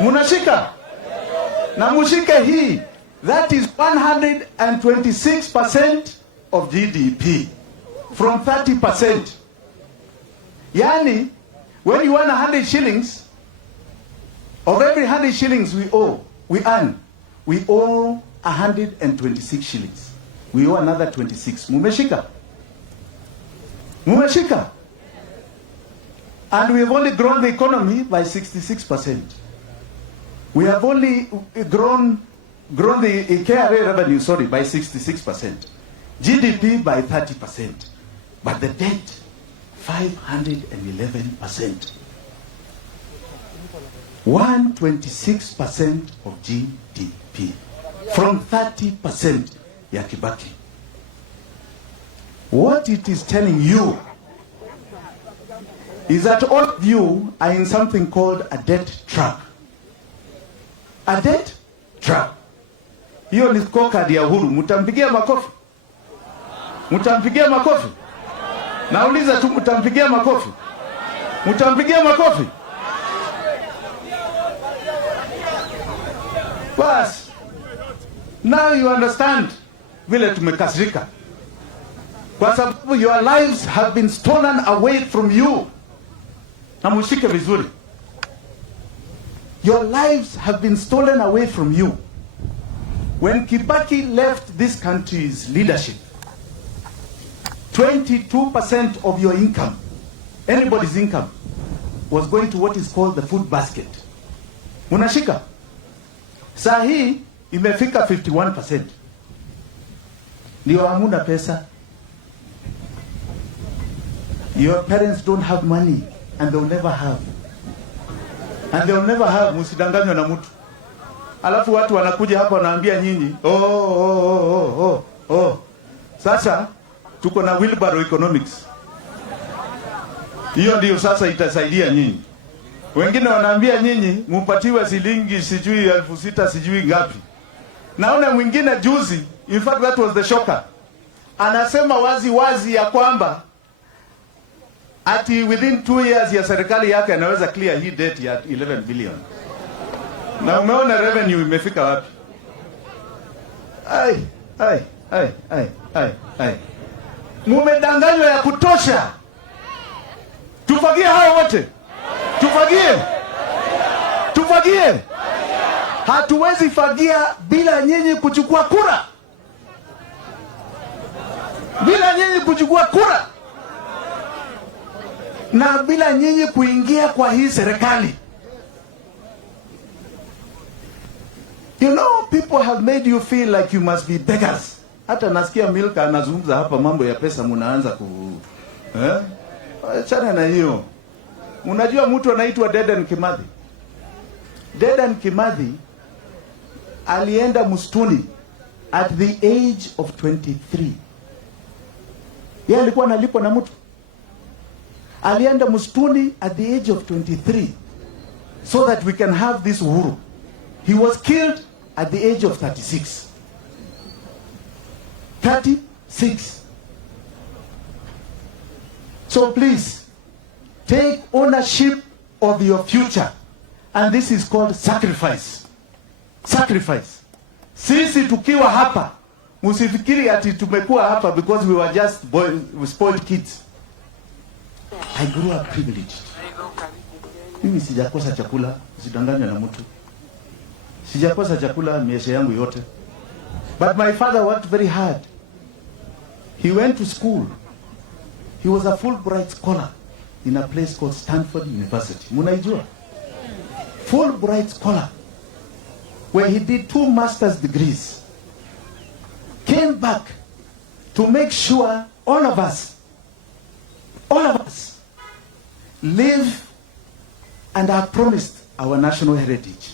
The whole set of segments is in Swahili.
Munashika? Na mushike hii. That is 126% of GDP from 30%. Yani, when you earn 100 shillings, of every 100 shillings we earn 126 shillings. We owe another 26. Mumeshika? Mumeshika? And we have only grown the economy by 66%. We have only grown the KRA revenue, by 66%. GDP by 30%. But the debt, 511%. 126% of GDP. From 30% ya Kibaki. What it is telling you is that all of you are in something called a debt trap. A debt trap. Hiyo ni scorecard ya Uhuru. Mutampigia makofi? Mutampigia makofi? Nauliza tu, mutampigia makofi? Mutampigia makofi? Bas. Now you understand vile tumekasirika. Kwa sababu your lives have been stolen away from you. Na mushike vizuri. Your lives have been stolen away from you. When Kibaki left this country's leadership, 22% of your income, anybody's income, was going to what is called the food basket. Munashika? Saa hii imefika 51%. Ndio hamuna pesa. Your parents don't have money and they'll never have. And they'll never have. Musidanganywe na mtu. Alafu watu wanakuja hapa wanaambia nyinyi, sasa tuko na wheelbarrow economics. Hiyo ndio sasa itasaidia nyinyi. Wengine wanaambia nyinyi mpatiwe shilingi sijui 6,000 sijui ngapi. Naona mwingine juzi, in fact that was the shocker. Anasema wazi ya kwamba ati within 2 years ya serikali yake anaweza clear hii debt ya 11 billion. Na umeona revenue imefika wapi? Mumedanganywa ya kutosha. Tufagie hao wote. Tufagie. Hatuwezi fagia bila nyinyi kuchukua kura. Na bila nyinyi kuingia kwa hii serikali. You know, people have made you feel like you must be beggars. Hata nasikia Milka anazungumza hapa mambo ya pesa, munaanza achana na hiyo. Unajua mtu anaitwa Dedan Kimathi. Dedan Kimathi alienda msituni at the age of 23. Yeye alikuwa analipwa na mtu. Alienda msituni at the age of 23 so that we can have this uhuru. He was killed at the age of 36. 36. So please, take ownership of your future. And this is called sacrifice. Sacrifice. Sisi tukiwa hapa, musifikiri ati tumekuwa hapa because we were just spoiled kids. I grew up privileged. Mimi sijakosa chakula, usidanganywe na mtu. Sijakosa chakula maisha yangu yote. But my father worked very hard. He went to school. He was a Fulbright scholar in a place called Stanford University. Munaijua? Fulbright scholar, where he did 2 master's degrees. Came back to make sure all of us live and are promised our national heritage.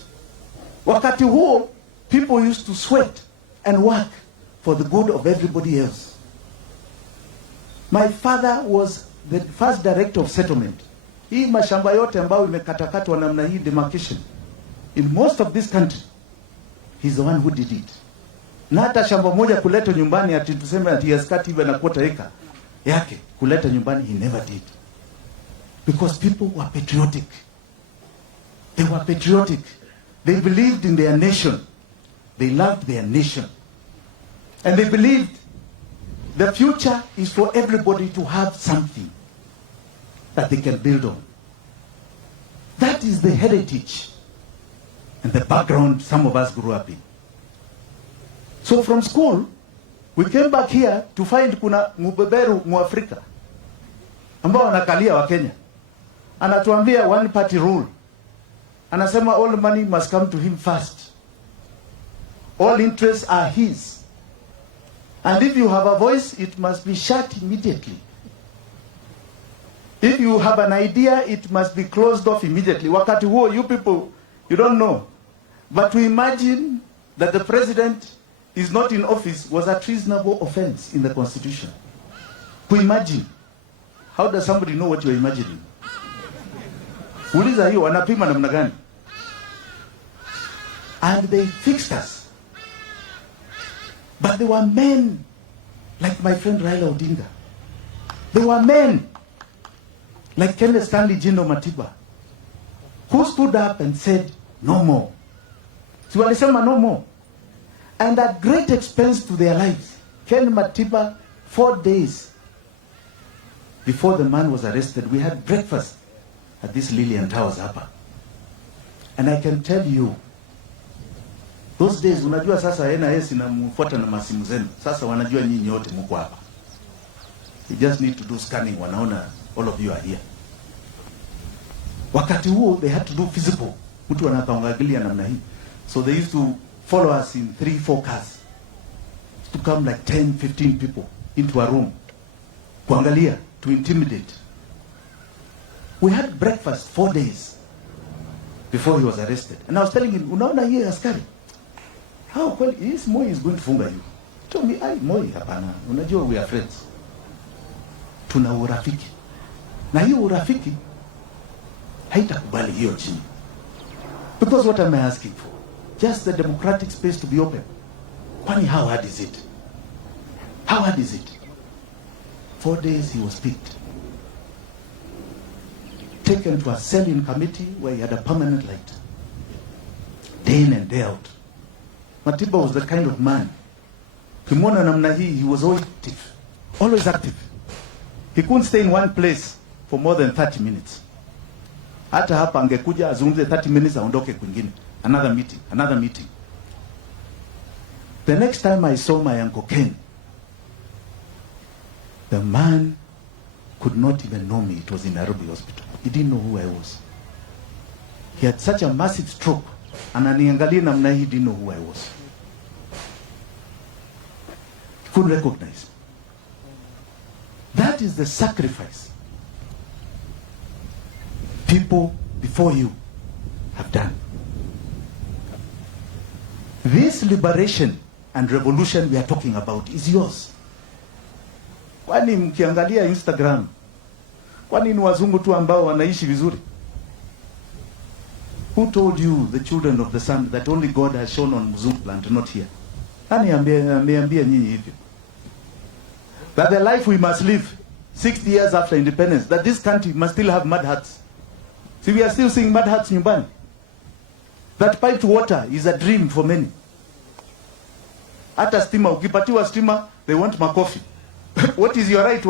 Wakati huo, people used to sweat and work for the good of everybody else. My father was the first director of settlement. Hii mashamba yote ambayo imekatakatwa namna hii demarcation in most of this country, he's the one who did it. Na hata shamba moja kuleta nyumbani ati tuseme ati yaskati iwe na quarter acre yake kuleta nyumbani, he never did. Because people were patriotic. They were patriotic. They believed in their nation. They loved their nation. And they believed the future is for everybody to have something that they can build on. That is the heritage and the background some of us grew up in. So from school, we came back here to find kuna mubeberu Mwafrika ambao anakalia wa Kenya. Anatuambia one party rule. Anasema all money must come to him first. All interests are his. And if you have a voice, it must be shut immediately. If you have an idea, it must be closed off immediately. Wakati huo, you people, you don't know. But to imagine that the president is not in office was a treasonable offense in the Constitution. To imagine. How does somebody know what you're imagining? Uliza hiyo, wanapima namna gani? And they fixed us. But there were men like my friend Raila Odinga. There were men like Kenneth Stanley Jino Matiba who stood up and said, no more. So walisema no more. And at great expense to their lives. Ken Matiba, 4 days before the man was arrested, we had breakfast at this Lillian Towers hapa. And I can tell you, those days, unajua sasa NIS inamfuata na masimu zenu. Sasa wanajua nyinyi wote mko hapa. You just need to do scanning, wanaona all of you are here. Wakati huo, they had to do physical. Mtu anakaangalia namna hii. So they used to follow us in 3-4 cars. To come like 10, 15 people into a room. Kuangalia, to intimidate. We had breakfast 4 days before he was arrested. And I was telling him, unaona hii askari? How well is Moi is going to funga you? He told me, Moi hapana. Unajua we are friends. Tuna urafiki. Na hiyo urafiki haitakubali hiyo chini. Because what am I asking for? Just the democratic space to be open. Kwani how hard is it? How hard is it? 4 days he was picked. Taken to a cell in committee where he had a permanent light. Day in and day out. Matiba was the kind of man. Kimona namna hii, he was always active. Always active. He couldn't stay in one place for more than 30 minutes. Hata hapa angekuja azungumze 30 minutes aondoke kwingine. Another meeting, another meeting. The next time I saw my Uncle Ken, the man could not even know me. It was in Nairobi hospital. He didn't know who I was. He had such a massive stroke. Ananiangalia namna hii, didn't know who I was. He couldn't recognize me. That is the sacrifice people before you have done. This liberation and revolution we are talking about is yours. Kwani mkiangalia Instagram, kwani ni wazungu tu ambao wanaishi vizuri? Who told you, the children of the sun, that only God has shown on Mzungu land, not here? Nani ameambia nyinyi hivyo? That the life we must live 60 years after independence, that this country must still have mud huts. See, we are still seeing mud huts nyumbani. That piped water is a dream for many. Hata stima, ukipatiwa stima, they want makofi. What is your right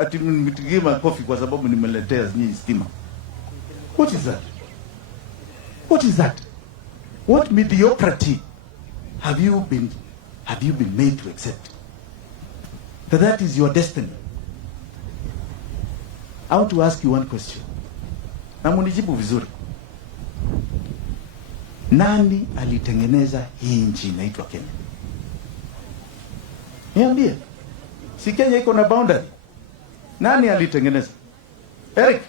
ati mtigie makofi kwa sababu nimeletea nyinyi stima? What is that? What is that? What mediocrity have you been made to accept? That is your destiny. I want to ask you one question. Na munijibu vizuri. Nani alitengeneza hii nchi inaitwa Kenya? Niambie. Si Kenya iko na boundary? Nani alitengeneza? Eric,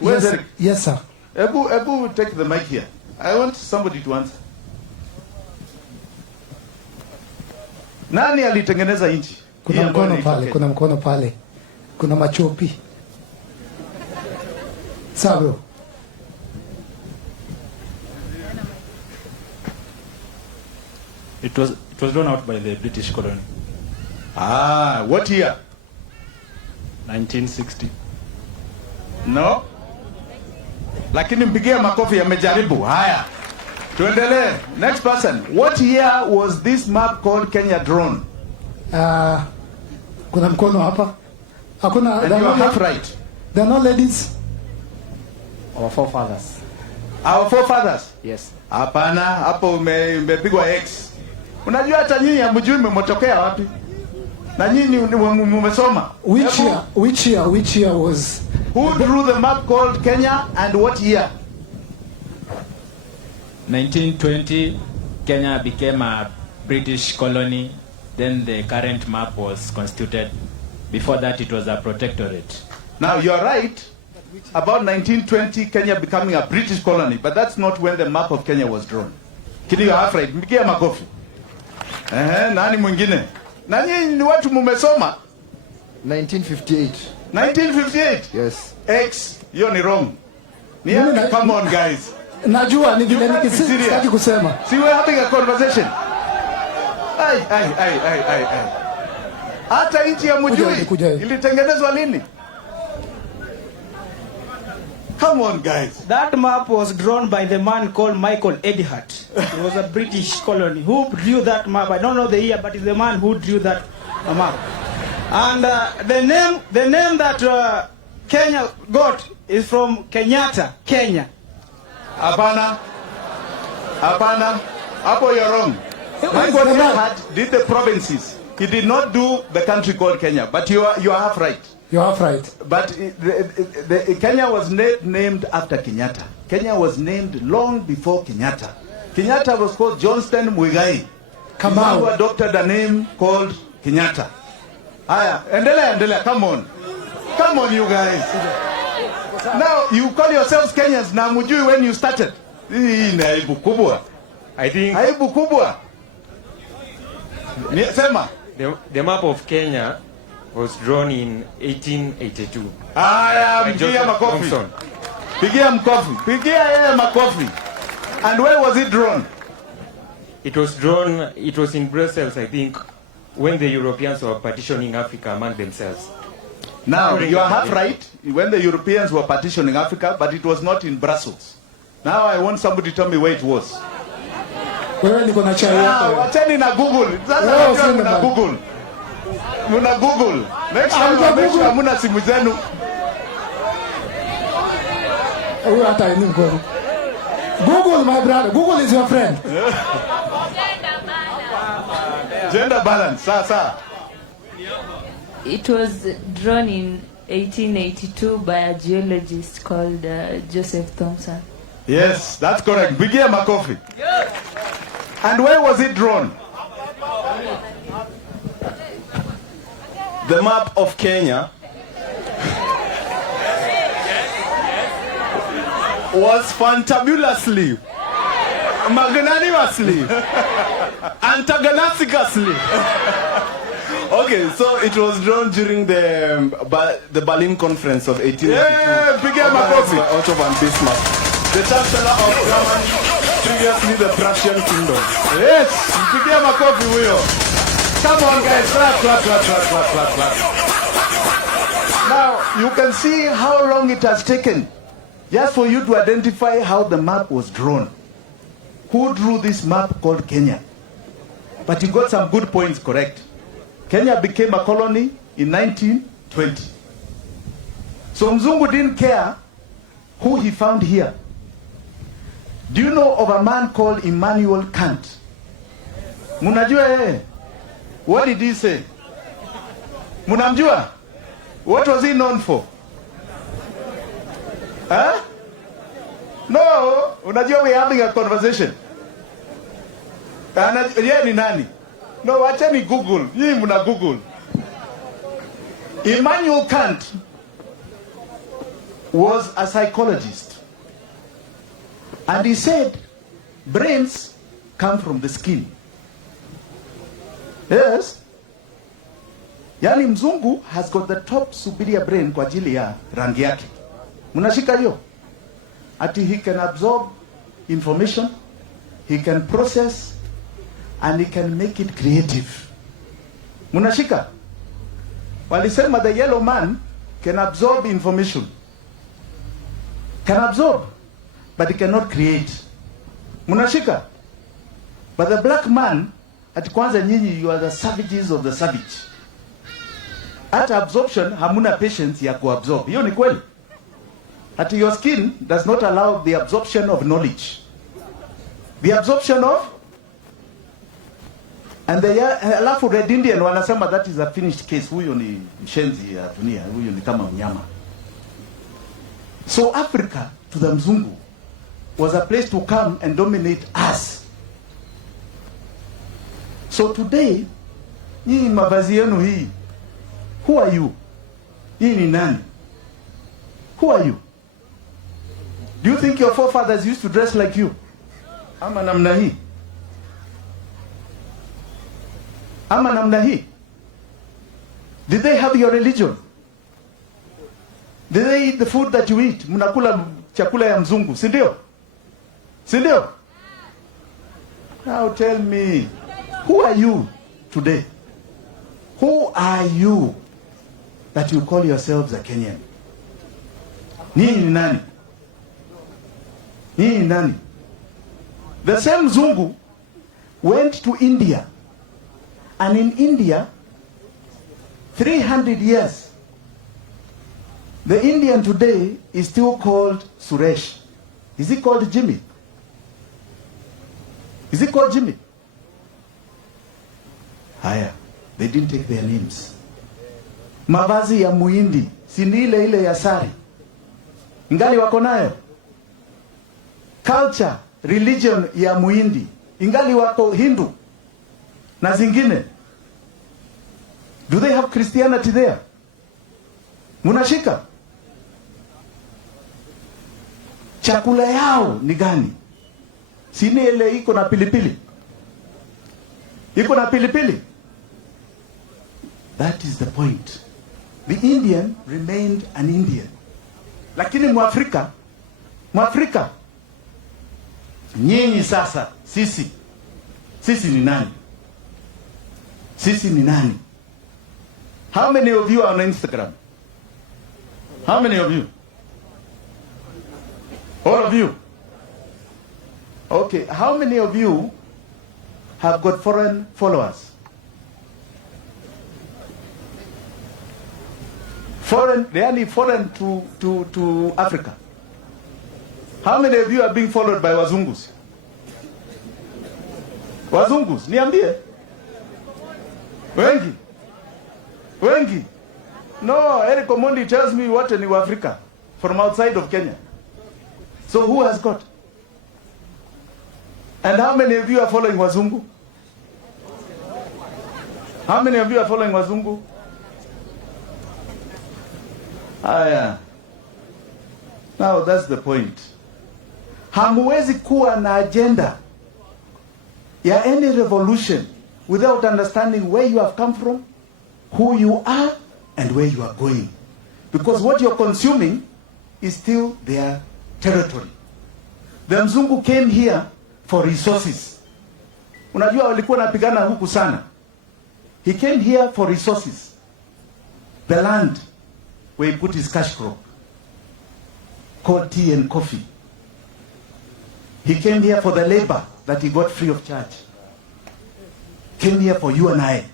where's Eric? Yes, sir. Ebu take the mic here. I want somebody to answer. Nani alitengeneza nchi? Kuna mkono pale. Kuna machopi. Sawa. It was drawn out by the British colony. What year? 1960. No. lakini mpigie makofi, amejaribu. Haya, tuendelee. Next person. What year was this map called Kenya drawn? Kuna mkono hapa. Hakuna. And you are half right. There are no ladies. Our forefathers. Our forefathers? Yes. Hapana, hapo umepigwa X. Unajua hata nyinyi hamjui mmotokea wapi? Na nyinyi mmesoma. Which year was... Who drew the map called Kenya and what year? 1920, Kenya became a British colony. Then the current map was constituted. Before that, it was a protectorate. Now, you are right about 1920, Kenya becoming a British colony, but that's not when the map of Kenya was drawn. Kini you half right. Mpigie makofi. Nani mwingine? Na nyinyi ni watu mmesoma? 1958. 1958? Yes. X, hiyo ni wrong. Come on, guys. Najua ni vile nikisitaki kusema. See, we're having a conversation. Ai. Hata nchi ya mjui ilitengenezwa lini? Come on, guys. That map was drawn by the man called Michael Edihart. It was a British colony. Who drew that map? I don't know the year, but it's the man who drew that map. And the name that Kenya got is from Kenyatta, Kenya. Hapana. Hapo you're wrong. Michael Edihart did the provinces. He did not do the country called Kenya. But you are half right. You are half right. But Kenya was named after Kenyatta. Kenya was named long before Kenyatta. Kenyatta was called Johnston Muigai. Kamau who adopted a name called Kenyatta. Aya, endelea. Come on, you guys. Now you call yourselves Kenyans. Na mujui when you started. Hii ni aibu kubwa. I think aibu kubwa. Sema. The map of Kenya was drawn in 1882. Pigia makofi. Pigia yeye makofi. And where was it drawn? It was in Brussels, I think, when the Europeans were partitioning Africa among themselves. Now, you are half right, when the Europeans were partitioning Africa, but it was not in Brussels. Now I want somebody to tell me where it was. Wacheni na Google. Sasa mna Google. Muna Google. Next time muna simu zenu. Google, my brother. Google is your friend. Gender balance. Sasa. It was drawn in 1882 by a geologist called Joseph Thomson. Yes, that's correct. Pigia makofi. And where was it drawn? The map of Kenya was fantabulously, magnanimously, antagonistically. Okay, so it was drawn during the Berlin Conference of 1882. Yeah, Pigia makofi. Otto von Bismarck, the Chancellor of Germany, previously the Prussian Kingdom. Yes, Pigia makofi huyo. Come on, guys, clap. Now, you can see how long it has taken just for you to identify how the map was drawn. Who drew this map called Kenya? But you got some good points correct. Kenya became a colony in 1920. So Mzungu didn't care who he found here. Do you know of a man called Immanuel Kant? Munajua yeye? What did he say? Munamjua? What was he known for? Huh? No, unajua we're having a conversation. Yeye ni nani? No, wacheni Google. Yeye muna Google. Immanuel Kant was a psychologist. And he said, brains come from the skin. Yes. Yani mzungu has got the top superior brain kwa ajili ya rangi yake. Mnashika hiyo? Ati he can absorb information, he can process, and he can make it creative. Mnashika? Walisema the yellow man can absorb information. Can absorb. but he cannot create. Munashika? But the black man, at kwanza nyinyi, you are the savages of the savage. At absorption, hamuna patience ya kuabsorb. Hiyo ni kweli. At your skin does not allow the absorption of knowledge. The absorption of, and the alafu Red Indian wanasema that is a finished case. Huyo ni mshenzi ya dunia, huyo ni kama mnyama. So Africa to the mzungu was a place to come and dominate us. So today, nyinyi mavazi yenu hii, who are you? Hii ni nani? Who are you? Do you think your forefathers used to dress like you? Ama namna hii? Ama namna hii? Did they have your religion? Did they eat the food that you eat? Mnakula chakula ya mzungu, si ndio? Si ndio? Now tell me, who are you today? Who are you that you call yourselves a Kenyan? Ninyi ni nani? Ninyi ni nani? The same Zungu went to India, and in India 300 years the Indian today is still called Suresh. Is he called Jimmy? Is he called Jimmy? Haya, they didn't take their names. Mavazi ya Muhindi si ni ile ile ya sari, ingali wako nayo. Culture, religion ya Muhindi ingali wako Hindu na zingine. Do they have Christianity there? Munashika? Chakula yao ni gani? Si ni ile iko na pilipili? Iko na pilipili? That is the point. The Indian remained an Indian. Lakini Mwafrika, nyinyi sasa, sisi ni nani? Sisi ni nani? How many of you are on Instagram? How many of you? All of you? Okay, how many of you have got foreign followers? They are foreign to Africa. How many of you are being followed by Wazungus? Wazungus, niambie. Wengi. No, Eric Omondi tells me what in Africa from outside of Kenya. So who has got? And how many of you are following Wazungu? How many of you are following Wazungu? Yeah. Now that's the point. Hamuwezi kuwa na agenda ya any revolution without understanding where you have come from, who you are, and where you are going. Because what you're consuming is still their territory. The mzungu came here for resources. Unajua walikuwa napigana huku sana. He came here for resources. The land where he put his cash crop, called tea and coffee. He came here for the labor that he got free of charge. Came here for you and I.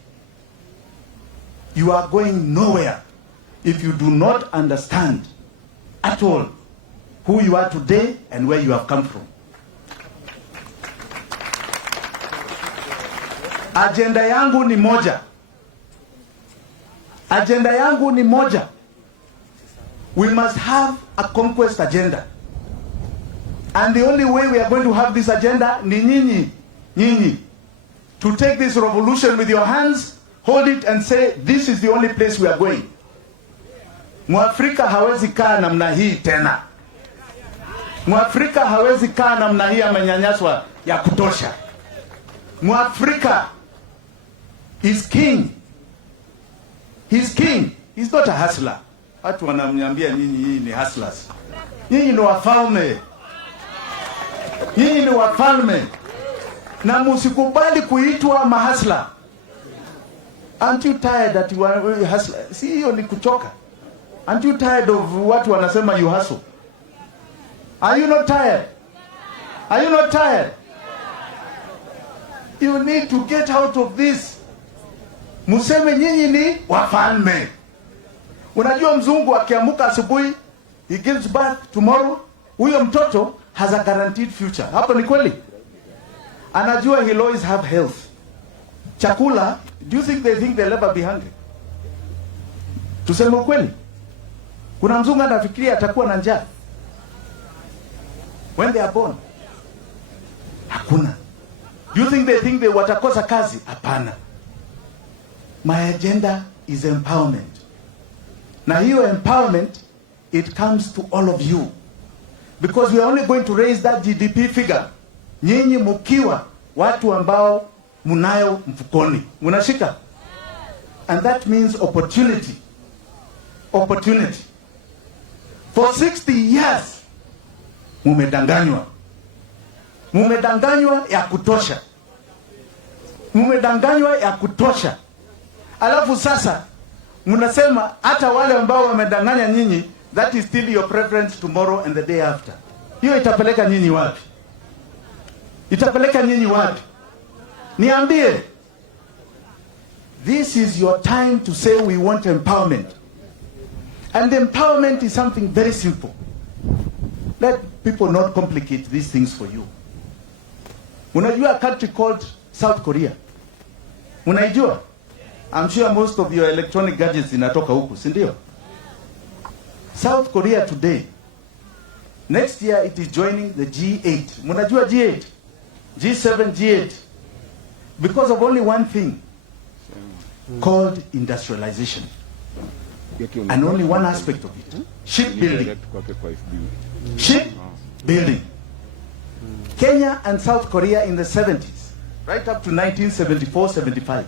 You are going nowhere if you do not understand at all who you are today and where you have come from. Agenda yangu ni moja. Agenda yangu ni moja. We must have a conquest agenda. And the only way we are going to have this agenda ni nyinyi. To take this revolution with your hands, hold it and say, this is the only place we are going. Mwafrika hawezi kaa namna hii tena. Mwafrika hawezi kaa namna hii amenyanyaswa ya kutosha. Mwafrika is king. He's king. He's not a hustler. Watu wanamnyambia nyinyi ni hustlers. Nyinyi ni wafalme. Nyinyi ni wafalme. Na musikubali kuitwa mahasla. Aren't you tired that you are hustler? Si hiyo ni kuchoka. Aren't you tired of watu wanasema you hustle? Are you not tired? Are you not tired? You need to get out of this. Museme nyinyi ni wafalme. Unajua mzungu akiamuka asubuhi, he gives birth tomorrow, huyo mtoto has a guaranteed future. Hapo ni kweli? Anajua he'll always have health. Chakula, do you think they'll ever be hungry? Tuseme ukweli. Kuna mzungu anafikiria atakuwa na njaa when they are born? Hakuna. Do you think they watakosa kazi? Hapana. My agenda is empowerment. Na hiyo empowerment, it comes to all of you. Because we are only going to raise that GDP figure nyinyi mukiwa watu ambao munayo mfukoni. Munashika? And that means opportunity. Opportunity. For 60 years, mumedanganywa. Mumedanganywa ya kutosha. Mumedanganywa ya kutosha. Alafu sasa, munasema hata wale ambao wamedanganya nyinyi, that is still your preference tomorrow and the day after. Hiyo itapeleka nyinyi wapi? Itapeleka nyinyi wapi? Niambie. This is your time to say we want empowerment. And empowerment is something very simple. Let people not complicate these things for you. Unajua a country called South Korea? Unaijua? I'm sure most of your electronic gadgets inatoka huku, si ndio? South Korea today, next year it is joining the G8. Munajua G8? G7, G8. Because of only one thing called industrialization. And only one aspect of it. Shipbuilding. Shipbuilding. Kenya and South Korea in the 70s, right up to 1974-75,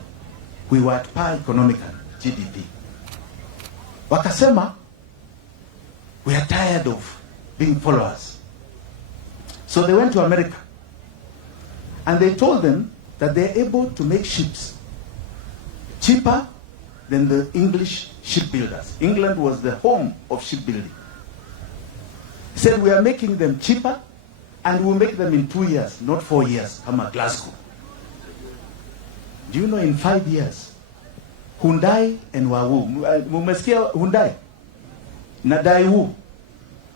we were at par economical GDP. Wakasema, we are tired of being followers. So they went to America. And they told them that they're able to make ships cheaper than the English shipbuilders. England was the home of shipbuilding. He said, we are making them cheaper and we'll make them in 2 years, not 4 years, come at Glasgow. Do you know in 5 years, Hyundai and Wawu, mumesikia Hyundai na Daewoo,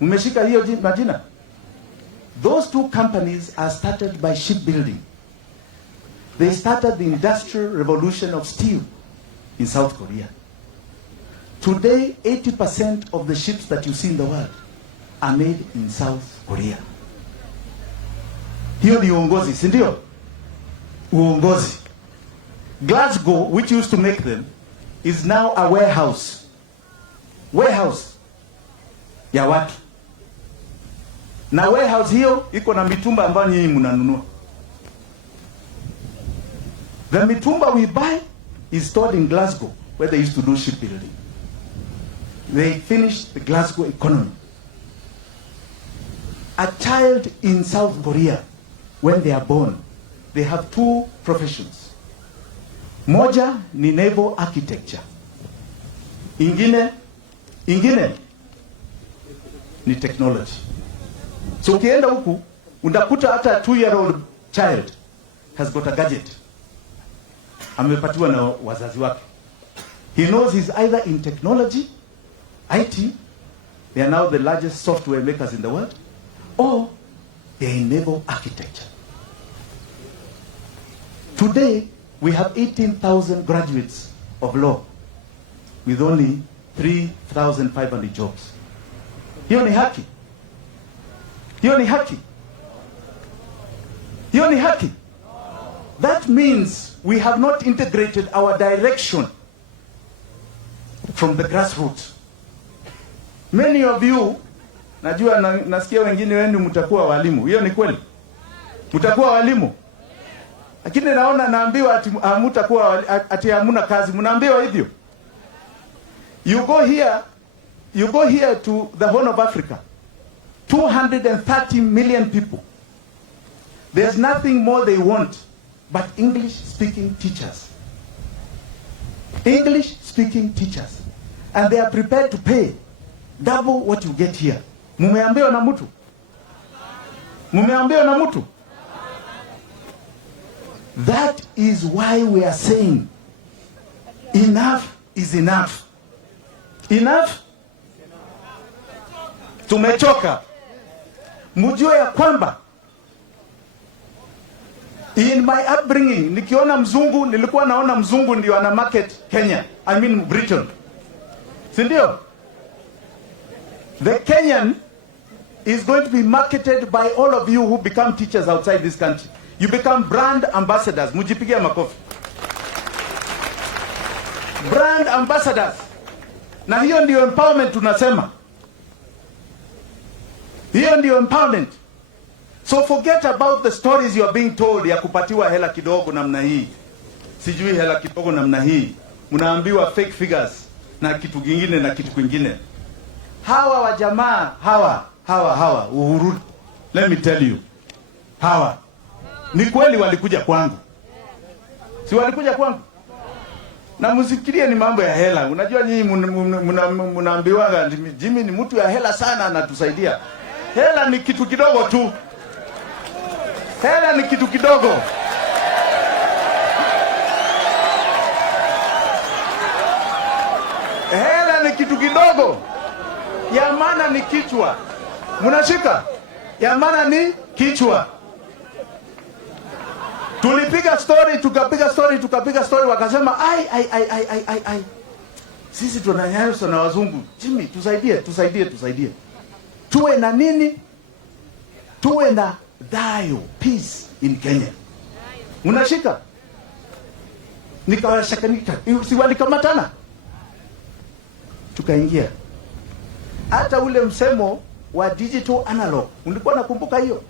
mumeshika hiyo majina? Those two companies are started by shipbuilding. They started the industrial revolution of steel in South Korea. Today, 80% of the ships that you see in the world are made in South Korea. Hiyo ni uongozi, si ndio? Uongozi. Glasgow, which used to make them, is now a warehouse. Warehouse ya watu. Na warehouse hiyo iko na mitumba ambayo nyinyi mnanunua. The mitumba we buy is stored in Glasgow, where they used to do shipbuilding. They finished the Glasgow economy. A child in South Korea, when they are born, they have two professions. Moja ni naval architecture. Ingine ni technology. So ukienda huku, unakuta hata a 2-year-old child has got a gadget. Amepatiwa na wazazi wake. He knows he's either in technology, IT, they are now the largest software makers in the world, or they are in naval architecture. Today, we have 18,000 graduates of law with only 3,500 jobs. Hiyo ni haki? Hiyo ni haki? Hiyo ni haki? That means we have not integrated our direction from the grassroots. Many of you, najua nasikia wengine wenu mtakuwa walimu. Hiyo ni kweli? Mtakuwa walimu? Lakini naona naambiwa ati hamtakuwa, ati hamuna kazi. Mnaambiwa hivyo? You go here to the Horn of Africa. 230 million people. There's nothing more they want but English-speaking teachers. English-speaking teachers. And they are prepared to pay double what you get here. Mumeambiwa na mtu? Mumeambiwa na mtu? That is why we are saying enough is enough. Enough. Tumechoka. Mjue ya kwamba in my upbringing, nikiona mzungu, nilikuwa naona mzungu ndio ana market Kenya. I mean Britain. Si ndio? The Kenyan is going to be marketed by all of you who become teachers outside this country. You become brand ambassadors. Mujipigia makofi. Brand ambassadors. Na hiyo ndio empowerment tunasema. Hiyo ndio empowerment. So forget about the stories you are being told ya kupatiwa hela kidogo namna hii. Sijui hela kidogo namna hii. Mnaambiwa fake figures na kitu kingine na kitu kingine. Hawa wa jamaa, hawa Uhuru. Let me tell you. Hawa ni kweli walikuja kwangu. Si walikuja kwangu? Na msifikirie ni mambo ya hela. Unajua nyinyi mnaambiwa Jimmy ni mtu ya hela sana anatusaidia. Hela ni kitu kidogo tu. Hela ni kitu kidogo. Hela ni kitu kidogo. Ya maana ni kichwa. Mnashika? Ya maana ni kichwa. Tulipiga story, tukapiga story wakasema ai. Sisi tunanyanyaswa na wazungu. Jimmy, tusaidie. Tuwe na nini? Tuwe na dayo, peace in Kenya. Unashika? Nikawashakanika. Si walikamatana? Tukaingia. Hata ule msemo wa digital analog. Ulikuwa nakumbuka hiyo?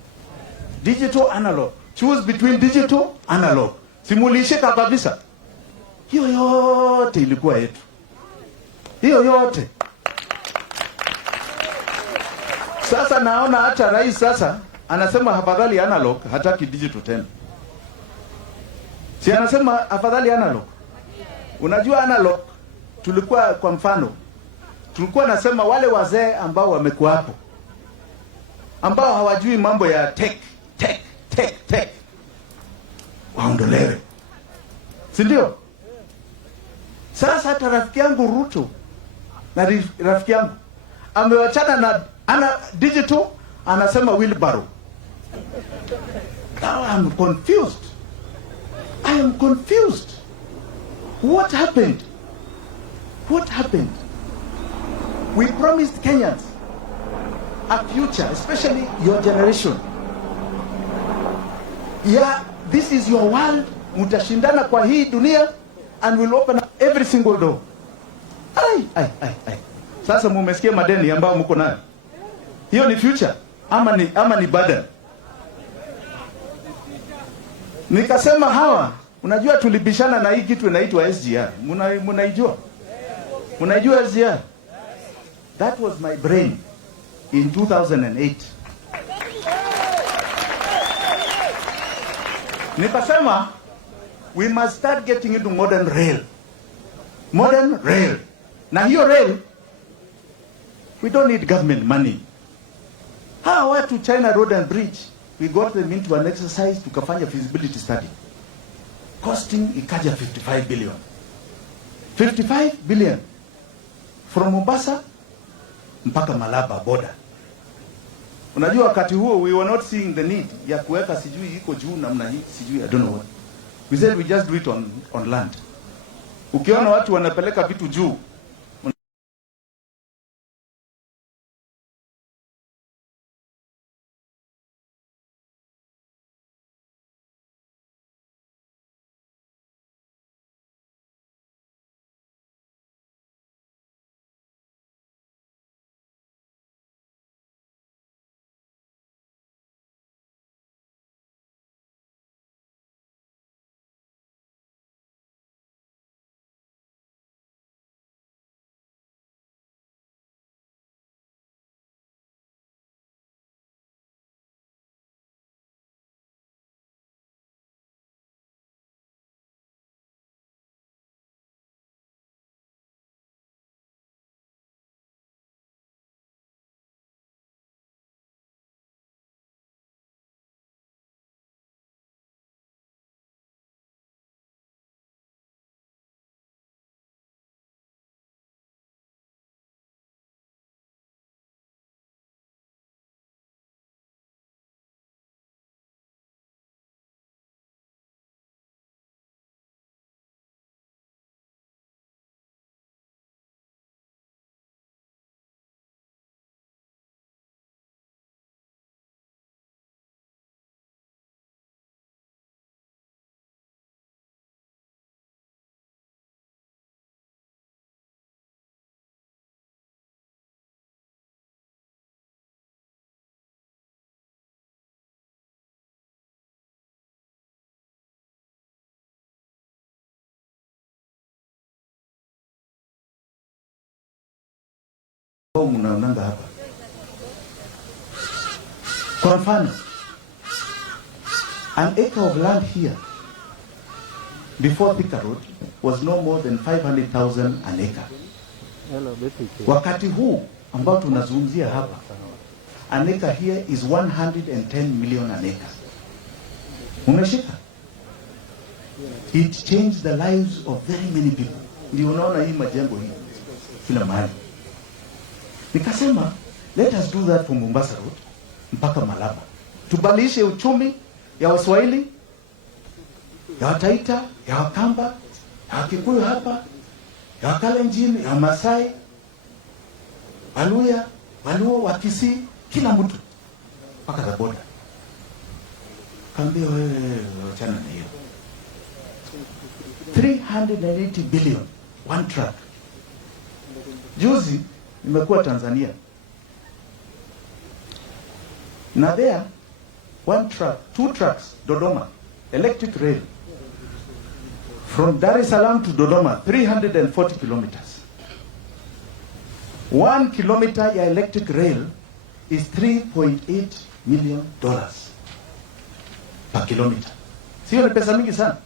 Digital analog. Choose between digital analog. Simulishika kabisa. Hiyo yote ilikuwa yetu. Hiyo yote. Sasa naona hata rais sasa anasema afadhali analog, hataki digital tena. Si anasema afadhali analog. Unajua analog, tulikuwa kwa mfano, tulikuwa nasema wale wazee ambao wamekuwa hapo, ambao hawajui mambo ya tech waondolewe. Si ndio? Sasa hata rafiki yangu Ruto na rafiki yangu amewachana na digital, anasema wheelbarrow. Now I'm confused. I am confused. What happened? We promised Kenyans a future, especially your generation. Yeah, this is your world. Mutashindana kwa hii dunia and will open up every single door. Ai. Sasa mumesikia madeni ambao mko nayo. Hiyo ni future ama ni burden. Nikasema hawa, unajua tulibishana na hii kitu inaitwa SGR. Mnaijua? Mnaijua SGR? That was my brain in 2008. Nikasema we must start getting into modern rail. Na hiyo rail, we don't need government money. Hawa watu China Road and Bridge, we got them into an exercise, tukafanya feasibility study. Costing ikaja 55 billion. 55 billion. From Mombasa mpaka Malaba border. Unajua wakati huo we were not seeing the need ya kuweka sijui iko juu namna hii, sijui I don't know what. We said we just do it on land. Ukiona watu wanapeleka vitu juu Mnaonanga hapa. Kwa mfano, an acre of land here before Thika Road was no more than 500,000 an acre. Wakati huu ambao tunazungumzia hapa, an acre here is 110 million an acre. Umeshika? It changed the lives of very many people. Ndio unaona hii majengo hii kila mahali. Nikasema let us do that from Mombasa Road mpaka Malaba. Tubadilishe uchumi ya Waswahili, ya Wataita, ya Wakamba, ya Wakikuyu hapa, ya Wakalenjin, ya Masai, Waluya, Waluo, Wakisii, kila mtu mpaka the border. Kaambia wewe achana na hiyo. 380 billion one truck. Juzi nimekuwa Tanzania. Na there one truck, two trucks, Dodoma, electric rail. From Dar es Salaam to Dodoma, 340 kilometers. 1 kilometer ya electric rail is $3.8 million per kilometer. Sio ni pesa mingi sana.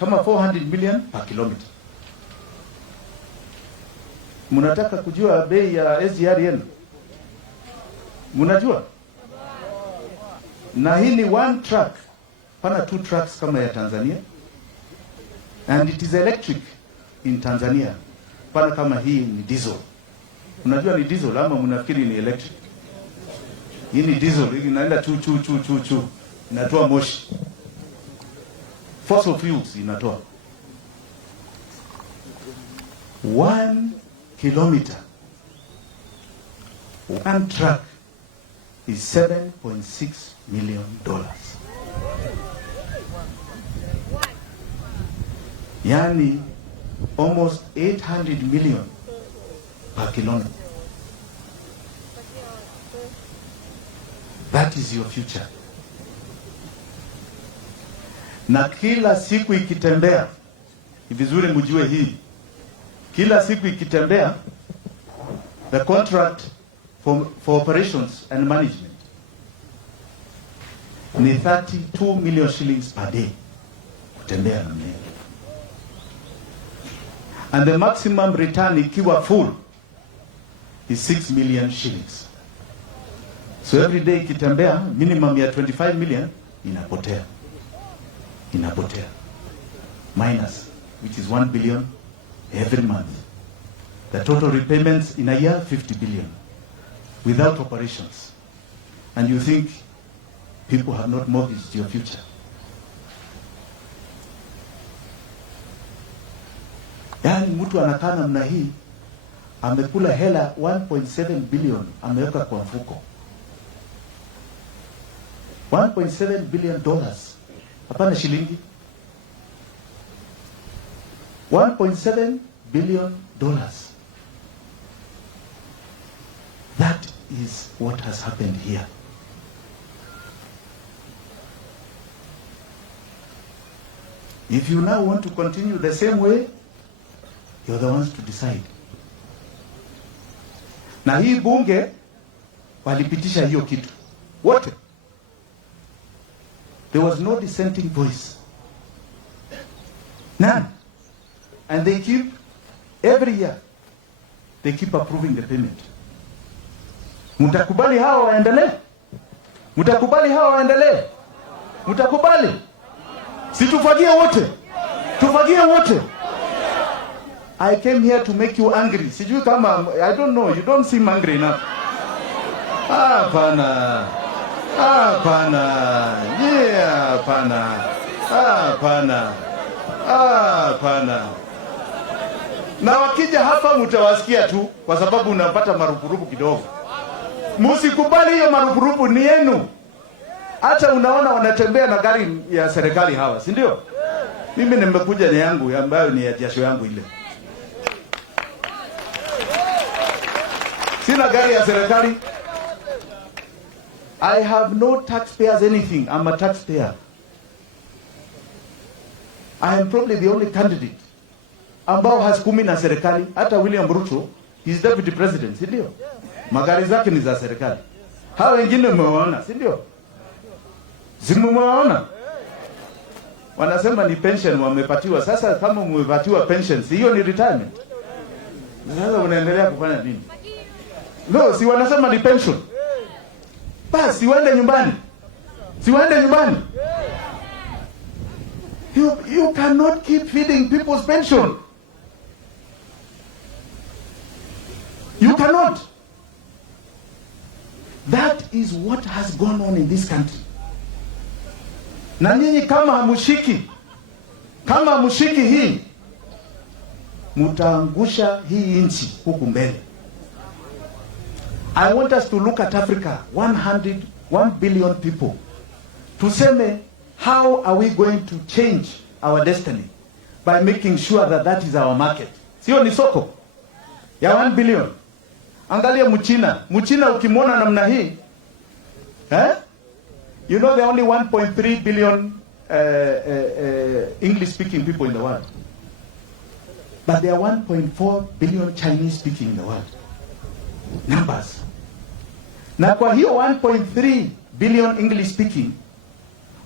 Kama 400 million per kilometer. Munataka kujua bei ya SGR yenu? Munajua? Na hii ni one truck, pana two trucks kama ya Tanzania. And it is electric in Tanzania. Pana kama hii ni diesel. Unajua ni diesel ama mnafikiri ni electric? Hii ni diesel, hii inaenda chu. Inatoa moshi. Fossil fuels inatoa. 1 kilometer, one truck is $7.6 million. Yani almost 800 million per kilometer. That is your future. Na kila siku ikitembea, vizuri mjue hii, kila siku ikitembea, the contract for operations and management ni 32 million shillings per day kutembea na mimi. And the maximum return ikiwa full is 6 million shillings. So every day ikitembea minimum ya 25 million inapotea. Minus, which is 1 billion every month. The total repayments in a year, 50 billion. Without operations. And you think people have not mortgaged your future? Yani mtu anakaa namna hii, amekula hela 1.7 billion, ameweka kwa mfuko. 1.7 billion dollars. Hapana shilingi. 1.7 billion dollars. That is what has happened here. If you now want to continue the same way, you're the ones to decide. Na hii bunge walipitisha hiyo kitu. Wote. There was no dissenting voice. None. And they keep, every year, they keep approving the payment. Mutakubali hawa waendelee? Mutakubali hawa waendelee? Mutakubali? Si tufagie wote? Tufagie wote? I came here to make you angry. Sijui kama, I don't know, you don't seem angry enough. Hapana. Hapana. Yeah, hapana. Hapana. Hapana. Na wakija hapa mtawasikia tu kwa sababu unapata marupurupu kidogo. Msikubali hiyo marupurupu ni yenu. Hata unaona wanatembea na gari ya serikali hawa, si ndio? Mimi nimekuja na yangu ambayo ni ya jasho yangu ile. Sina gari ya serikali. I have no taxpayers anything. I'm a taxpayer. I am probably the only candidate ambao hasikumi na serikali. Hata William Ruto He's deputy president, si ndio? Magari zake ni za serikali. Hao wengine umewaona, si ndio? Zimumewaona? Wanasema ni pension wamepatiwa. Sasa kama umepatiwa pension, si hiyo ni retirement? Sasa unaendelea kufanya nini? No, si wanasema ni pension. Basi waende nyumbani. Si waende nyumbani. You cannot keep feeding people's pension. You cannot. That is what has gone on in this country. Na nyinyi kama hamushiki hii, mutaangusha hii nchi huku mbele. I want us to look at Africa, 1 billion people. Tuseme, how are we going to change our destiny? By making sure that that is our market. Sio ni soko ya 1 billion. Angalia Mchina ukimwona namna hii, you know there are only 1.3 billion English speaking people in the world. But there are 1.4 billion Chinese speaking in the world. Numbers. Na kwa hiyo 1.3 billion English speaking,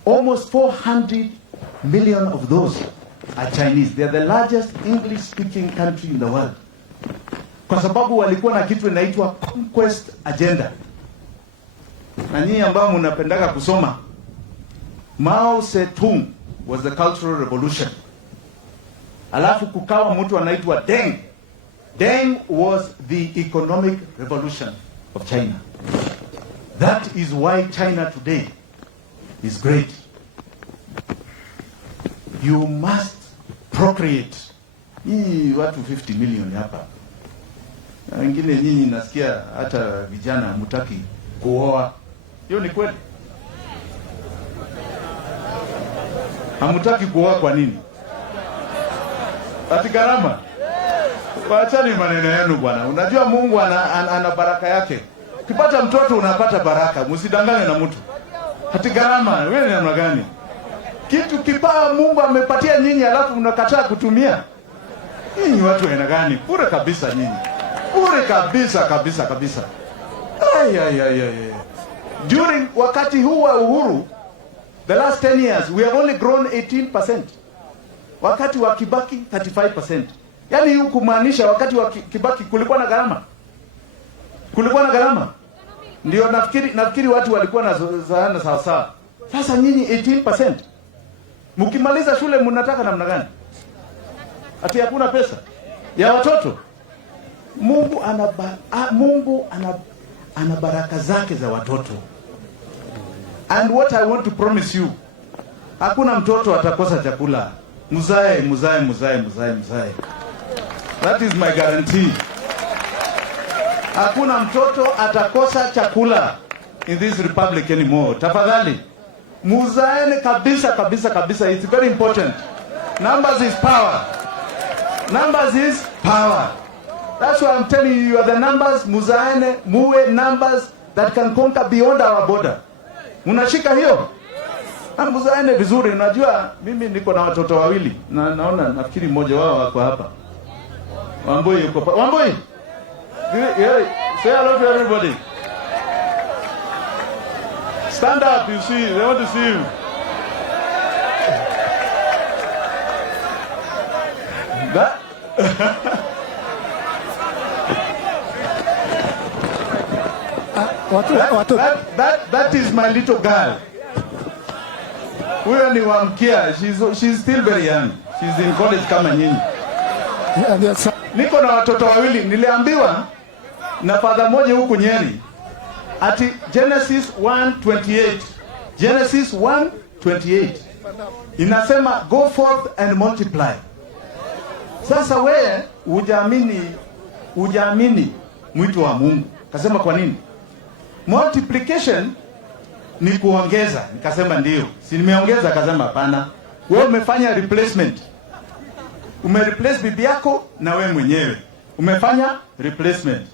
almost 400 million of those are Chinese. They are the largest English speaking country in the world. Kwa sababu walikuwa na kitu inaitwa conquest agenda. Na nyinyi ambao mnapendaka kusoma, Mao Zedong was the cultural revolution. Alafu kukawa mtu anaitwa Deng. Deng was the economic revolution of China. That is why China today is great. You must procreate. Hii watu 50 million hapa. Wengine nyinyi nasikia hata vijana mutaki kuoa. Hiyo ni kweli? Hamutaki kuoa kwa nini? Ati gharama? Waachani maneno yenu bwana. Unajua Mungu ana baraka yake. Ukipata mtoto unapata baraka. Msidangane na mtu. Ati gharama, wewe ni namna gani? Kitu kibaya Mungu amepatia nyinyi alafu mnakataa kutumia. Nyinyi watu wa aina gani? Bure kabisa nyinyi. Bure kabisa. Ay. During wakati huu wa uhuru, the last 10 years, we have only grown 18%. Wakati wa Kibaki, 35%. Yaani hii kumaanisha wakati wa Kibaki kulikuwa na gharama. Ndio nafikiri watu walikuwa na zaana sawa. Sasa nyinyi 18%. Mkimaliza shule mnataka namna gani? Ati hakuna pesa ya watoto. Mungu ana baraka zake za watoto. And what I want to promise you, hakuna mtoto atakosa chakula. Muzae. That is my guarantee. Hakuna mtoto atakosa chakula in this republic anymore. Tafadhali muzaene kabisa. It's very important. Numbers is power. That's why I'm telling you, you are the numbers. Muzaene muwe numbers that can conquer beyond our border. Unashika hiyo? Muzaene vizuri. Unajua mimi niko na watoto wawili na naona nafikiri mmoja wao wako hapa. Wamboi yuko hapa. Wamboi, say hello to everybody. Stand up, you see, they want to see you. That is my little girl. Huyo ni wamkia. She's still very young. She's in college kama nyinyi. Niko na watoto wawili. Niliambiwa na father mmoja huku Nyeri ati Genesis 1:28. Genesis 1:28 inasema go forth and multiply. Sasa wewe hujaamini mwito wa Mungu. Kasema kwa nini? Multiplication ni kuongeza. Nikasema ndio. Si nimeongeza? Akasema hapana. Wewe umefanya replacement. Umereplace bibi yako na wewe mwenyewe. Umefanya replacement.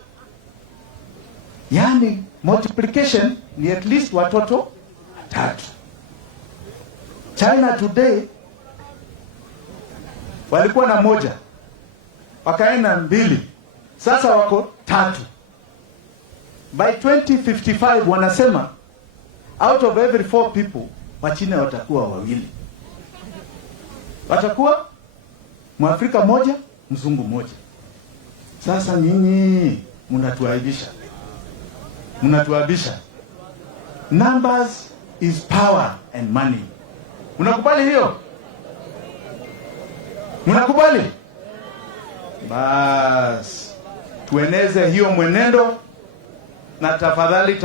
Yani multiplication ni at least watoto 3. China today walikuwa na 1, wakaenda 2, Sasa wako 3. By 2055 wanasema out of every 4 people Wachina watakuwa 2. Watakuwa Mwafrika moja, mzungu moja. Sasa nyinyi mnatuaibisha. Numbers is power and money. Mnakubali hiyo? Mnakubali? Bas, tueneze hiyo mwenendo, na tafadhali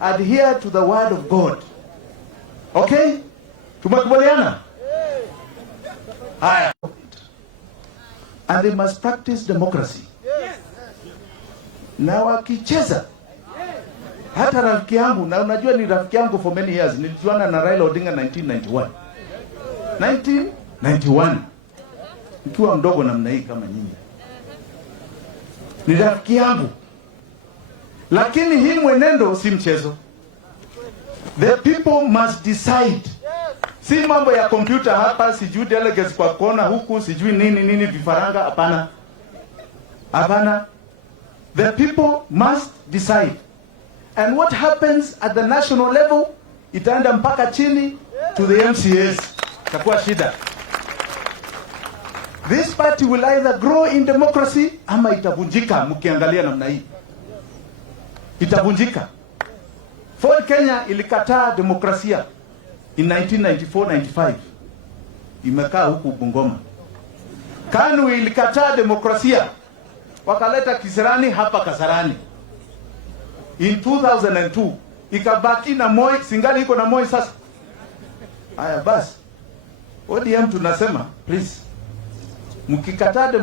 adhere to the word of God. Okay? Tumekubaliana? Haya. And they must practice democracy. Na wakicheza, hata rafiki yangu, na unajua ni rafiki yangu for many years, nilijuana na Raila Odinga 1991 nikiwa mdogo namna hii kama nyinyi, ni rafiki yangu, lakini hii mwenendo si mchezo. The people must decide. Si mambo ya kompyuta hapa, sijui delegates kwa kona huku, sijui nini vifaranga. Hapana. The people must decide. And what happens at the national level, itaenda mpaka chini to the MCAs. Itakuwa shida. This party will either grow in democracy ama itavunjika. Mkiangalia namna hii itavunjika. Ford Kenya ilikataa demokrasia in 1994-95. Imekaa huku Bungoma. KANU ilikataa demokrasia, wakaleta Kisirani hapa Kasarani. In 2002 ikabaki na Moi, singali iko na Moi sasa. Haya basi, ODM tunasema please, mkikataa